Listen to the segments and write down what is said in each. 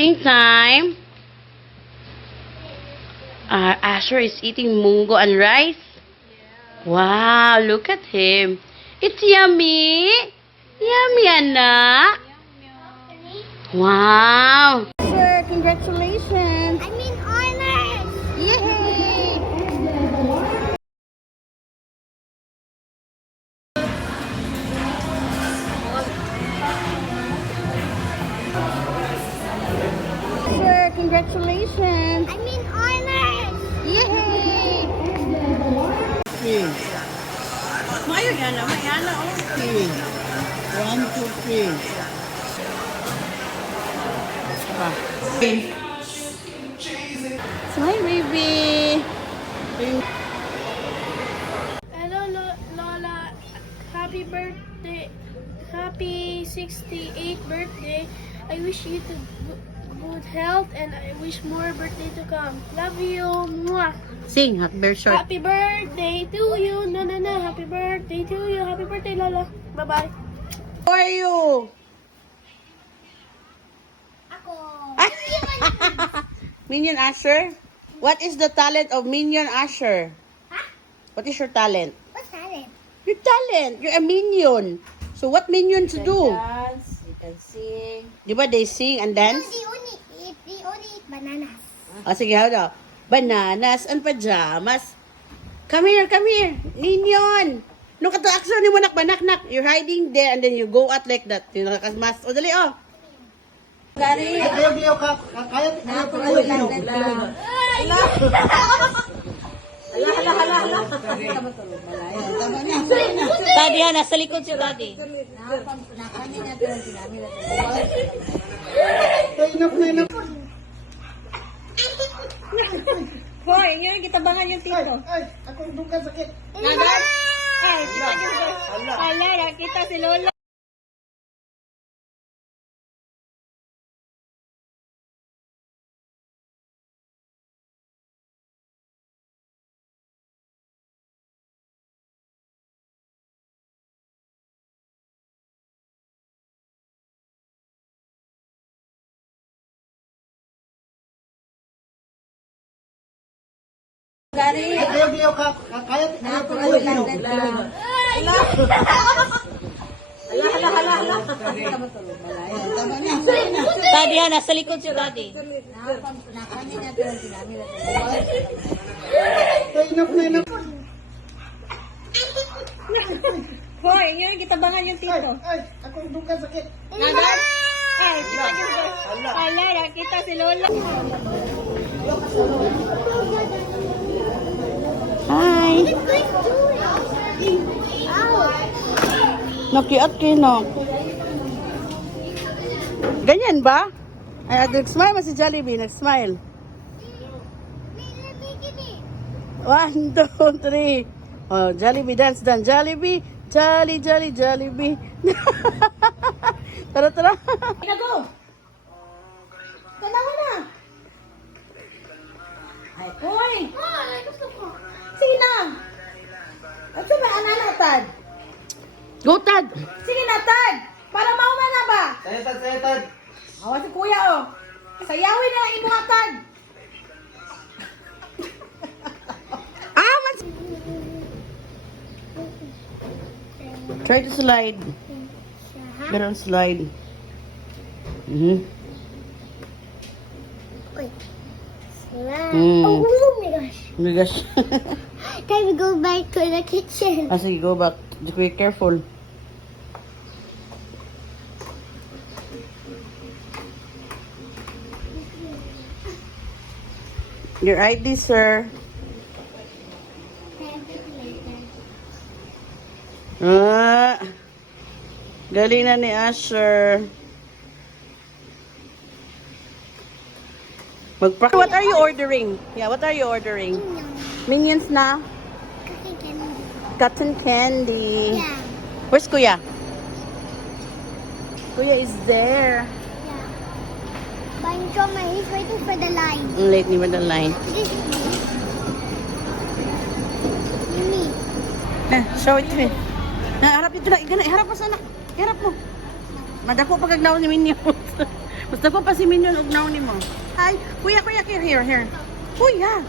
Time. Asher is eating mungo and rice. Wow, look at him. It's yummy. Yummy, anak. Wow. Sir, congratulations. I mean honors. Yay. Sir, congratulations. I mean honors. Yay. Mayo yana, mayana, oh. 1, 2, 3. Smile, baby. Hello Lola. Happy birthday. Happy 68th birthday. I wish you to good health and I wish more birthday to come. Love you. Mwah. Sing, very short. Happy birthday to you. No. Happy birthday to you. Happy birthday Lola. Bye-bye. How are you? Ako. Minion Asher? What is the talent of Minion Asher? Huh? What is your talent? What's that? Your talent. You're a minion. So what minions do? Dance, you can sing. Di ba they sing and dance? They only eat bananas. O sige, how daw? Bananas and pajamas. Come here, come here. Minion. No kato action ni mo nakbanak-nak. You're hiding there and then you go out like that. Yung nakakasmas. O dali, oh. Gari. Ayaw kaya Napakawit lang. Hala. Tadi, nasa likod si Daddy. enough. Hoy, ngayon kitabangan yung tito. Ay, ako yung ka sakit. Nagat? Ay, Hala, nakita si Lola. Gari. Ayaw kaya Napakawit lang. Hala. Tadi, nasa likod si Daddy. enough. Hoy, ngayon kitabangan yung tito. Ay, ako yung ka sakit. Nagat? Ay, Hala, nakita si Lola. Hi. Nakiat kinok. Ganyan ba? Ay, nag-smile ba si Jollibee? Nag-smile. 1, 2, 3. Oh, Jollibee, dance. Jollibee. Jollibee. Tara. Go! Tanawa na! Ay, hoy! Sige na! At sa may ananatad? Go, Tad. Sige na, Tad! Para mauma na ba? Sayatad. Awa si kuya, oh. Sayawin na imo nga, Tad! Try to slide. Ganun slide. Wait. Mm. Oh my gosh. Oh my gosh. Time to go back to the kitchen. Sige, go back. Just be careful. Your ID, sir. Galing na ni Asher. What are you ordering? Yeah, what are you ordering? Minions na? Cotton candy. Yeah. Where's Kuya? Kuya is there. Yeah. But he's waiting for the line. Late ni the line. This is me. Show it to me. Harap dito na. Harap mo sana. Harap mo. Madako pag agnaw ni Minyo. Gusto ko pa si Minion og naon nimo. Hi, kuya, here. Kuya.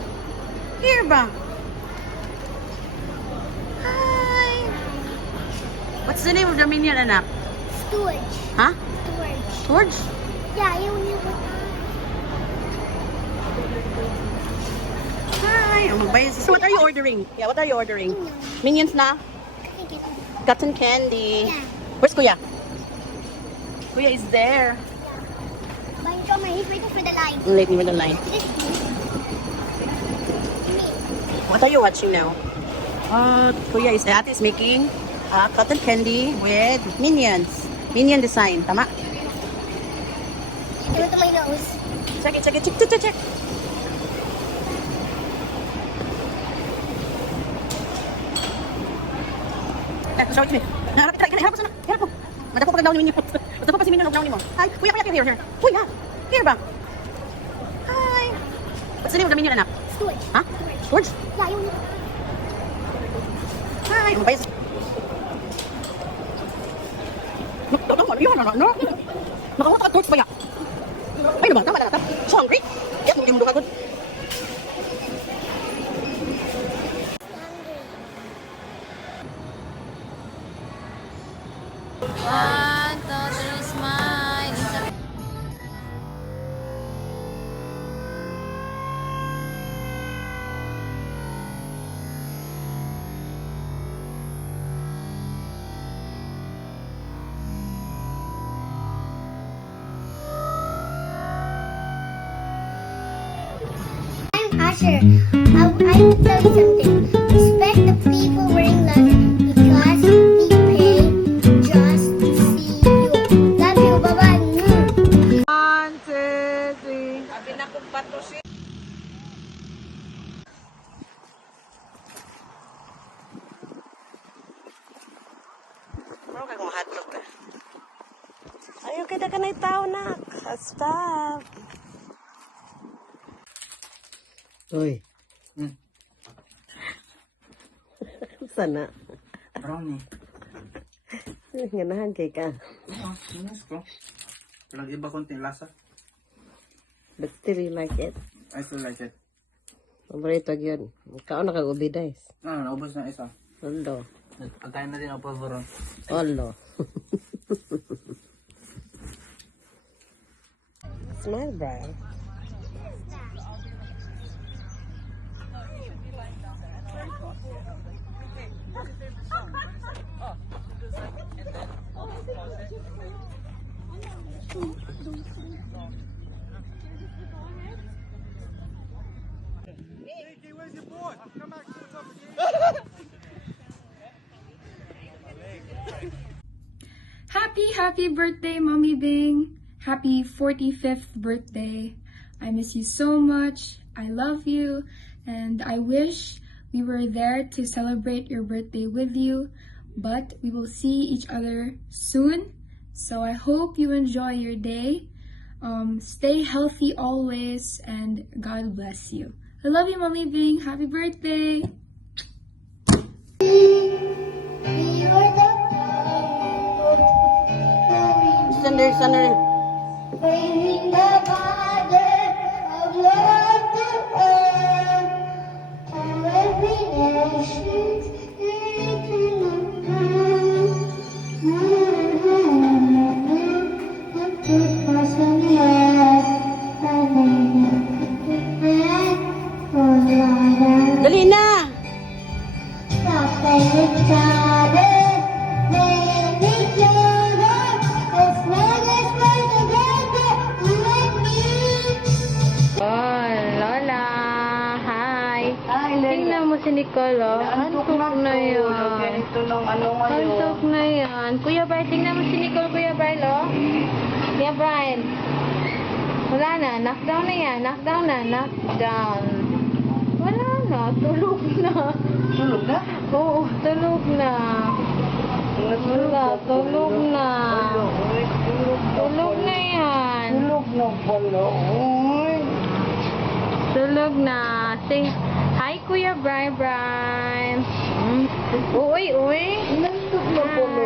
Here ba? Hi. What's the name of the Minion, anak? Storage. Ha? Storage. George? Yeah, you Hi. Oh, magbayad. So what are you ordering? Yeah, what are you ordering? Minions na? Cotton candy. Yeah. Where's Kuya? Kuya is there. Buying from he's waiting for the line. I'm late with the line. This is me. What are you watching now? Kuya is ate is making cotton candy with minions. Minion design, tama? Do it to my nose. Check it. Check. Show it to me. Harap sana. Harap mo. Madako pa daw ni Minion. Gusto ko pa si Minion og naon nimo. Hi, Kuya, here. Kuya, here ba? Hi. What's the name of the Minion, anak? Storage. Ha? George? Yeah, you Hi. Magbayad. No. Nakawata ka, George ba ya? Ay, naman, tama na. So hungry? Yes, hindi mo dukagod. One, two, three, smile. I'm Asher. I will tell you something. Respect the people wearing gloves because we pay just to see you. Love you. Bye-bye. One, two, three. Sabi na kong pato si... Ano ka kung hotdog ka? Ayaw kita ka na itaw na. Stop. Uy. Sana. Brownie. Ganahan kay ka. Sinas ko. Walang iba konting lasa. But still you like it. I still like it. Paborito yun. Kaon na kag-ubi guys. Naubos na isa. Olo. Pagkain na din ang pavoron. Olo. Smile, Brian. Happy birthday, Mommy Bing. Happy 45th birthday. I miss you so much. I love you. And I wish we were there to celebrate your birthday with you. But we will see each other soon. So I hope you enjoy your day. Stay healthy always. And God bless you. I love you, Mommy Bing. Happy birthday. Thunder. Praising the Father of Lord to earth, and every nation Dali na! Oh, Lola. Hi. Tingnan mo si Nicole, oh. Antok na yan. Ganito ng ano Antok na yan. Kuya Brian, tingnan mo si Nicole, Kuya Brian, oh. Kuya Brian. Wala na. Knockdown na yan. Knockdown na. Knockdown. Wala na. Tulog na. Tulog na? Oo, tulog na. Wala, tulog na. Tulog na yan. Tulog na pala. Uy. Tulog na. Say, hi Kuya Brian. Uy. Nandog na pala.